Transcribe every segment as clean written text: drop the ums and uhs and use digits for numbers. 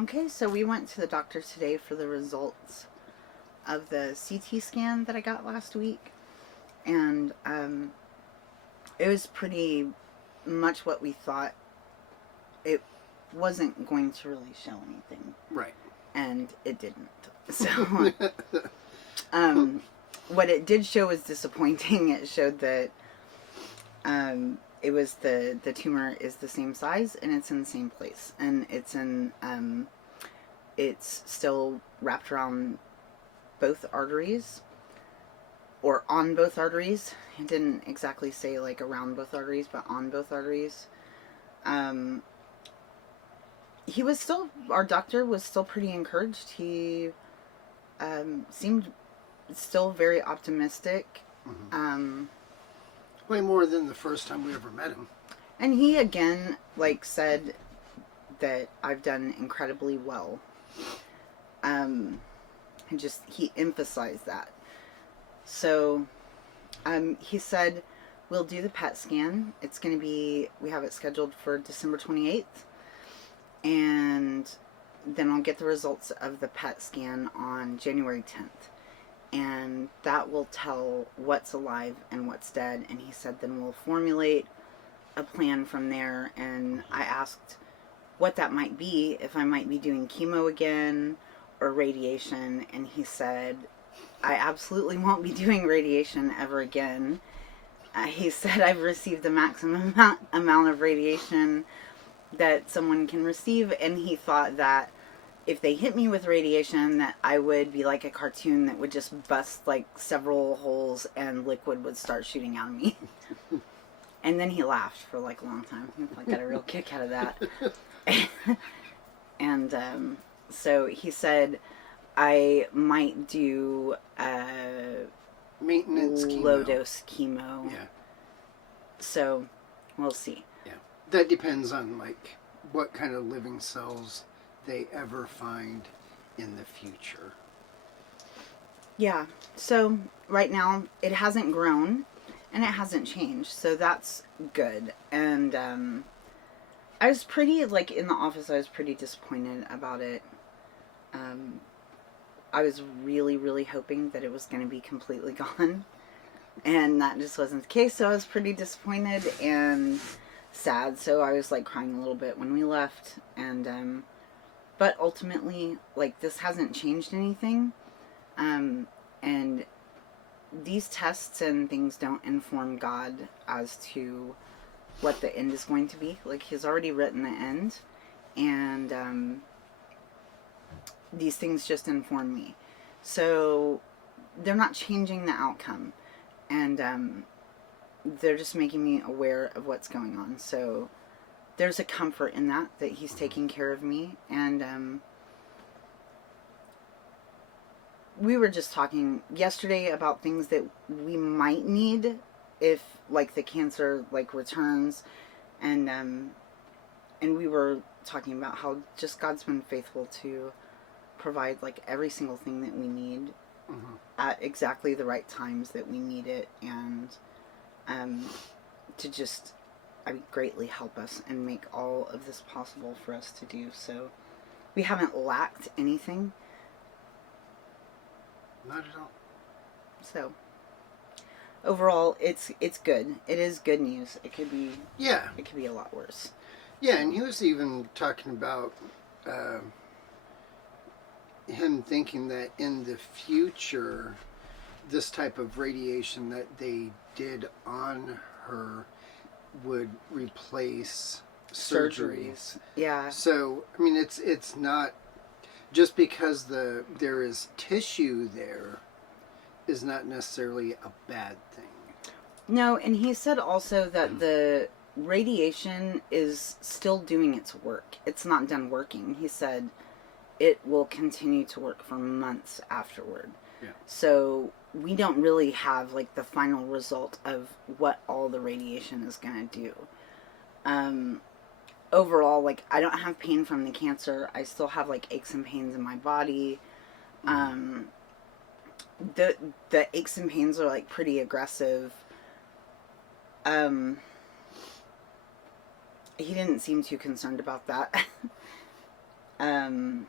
Okay, so we went to the doctor today for the results of the CT scan that I got last week, and it was pretty much what we thought. It wasn't going to really show anything, Right. and it didn't. So, um, what it did show was disappointing. It showed that it was the tumor is the same size and it's in the same place, and it's still wrapped around both arteries or on both arteries. It didn't exactly say like around both arteries, but on both arteries. He was still, our doctor was still pretty encouraged. He seemed still very optimistic. Mm-hmm. Way more than the first time we ever met him. And he again, like, said that I've done incredibly well. He emphasized that. So, he said, we'll do the PET scan. It's going to be, we have it scheduled for December 28th. And then I'll get the results of the PET scan on January 10th. And that will tell what's alive and what's dead. And he said, then we'll formulate a plan from there. And I asked what that might be, if I might be doing chemo again or radiation. And he said, I absolutely won't be doing radiation ever again. He said, I've received the maximum amount of radiation that someone can receive. And he thought that if they hit me with radiation, that I would be like a cartoon that would just bust like several holes and liquid would start shooting out of me. And then he laughed for like a long time. I got a real kick out of that. And so he said I might do maintenance low dose chemo. Yeah. So we'll see. Yeah. That depends on like what kind of living cells they ever find in the future. Yeah. So right now it hasn't grown and it hasn't changed. So that's good. And I was pretty, like, in the office, I was pretty disappointed about it. I was really, really hoping that it was going to be completely gone. And that just wasn't the case. So I was pretty disappointed and sad. So I was, like, crying a little bit when we left. And, but ultimately, like, this hasn't changed anything. And these tests and things don't inform God as to what the end is going to be. Like, he's already written the end, and these things just inform me. So they're not changing the outcome, and they're just making me aware of what's going on. So there's a comfort in that he's taking care of me. And we were just talking yesterday about things that we might need if, like, the cancer, like, returns, and we were talking about how just God's been faithful to provide, like, every single thing that we need at exactly the right times that we need it, and to just, greatly help us and make all of this possible for us to do. So we haven't lacked anything. Not at all. So overall, it's good. It is good news. It could be It could be a lot worse. Yeah, and he was even talking about him thinking that in the future, this type of radiation that they did on her would replace surgeries. Yeah. So I mean, it's not just because there is tissue there is not necessarily a bad thing. No, and he said also that the radiation is still doing its work. It's not done working. He said it will continue to work for months afterward. Yeah. So we don't really have, like, the final result of what all the radiation is going to do. Overall, like, I don't have pain from the cancer. I still have, like, aches and pains in my body. The aches and pains are, like, pretty aggressive. He didn't seem too concerned about that. I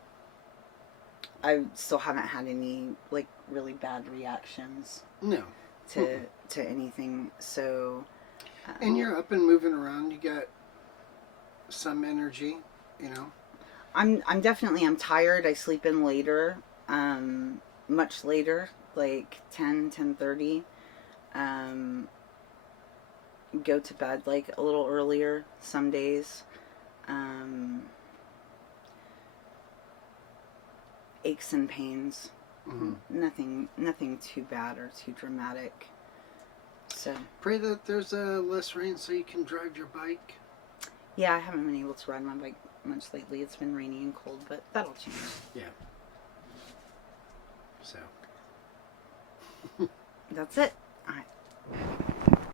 still haven't had any like really bad reactions No. to anything. So, And you're up and moving around. You got some energy, you know. I'm definitely I'm tired. I sleep in later, much later, like 10:30. Go to bed like a little earlier some days. Aches and pains. Mm-hmm. Nothing too bad or too dramatic. So Pray that there's less rain so you can drive your bike. yeah, I haven't been able to ride my bike much lately. It's been rainy and cold, but that'll change. Yeah. So. That's it. All right.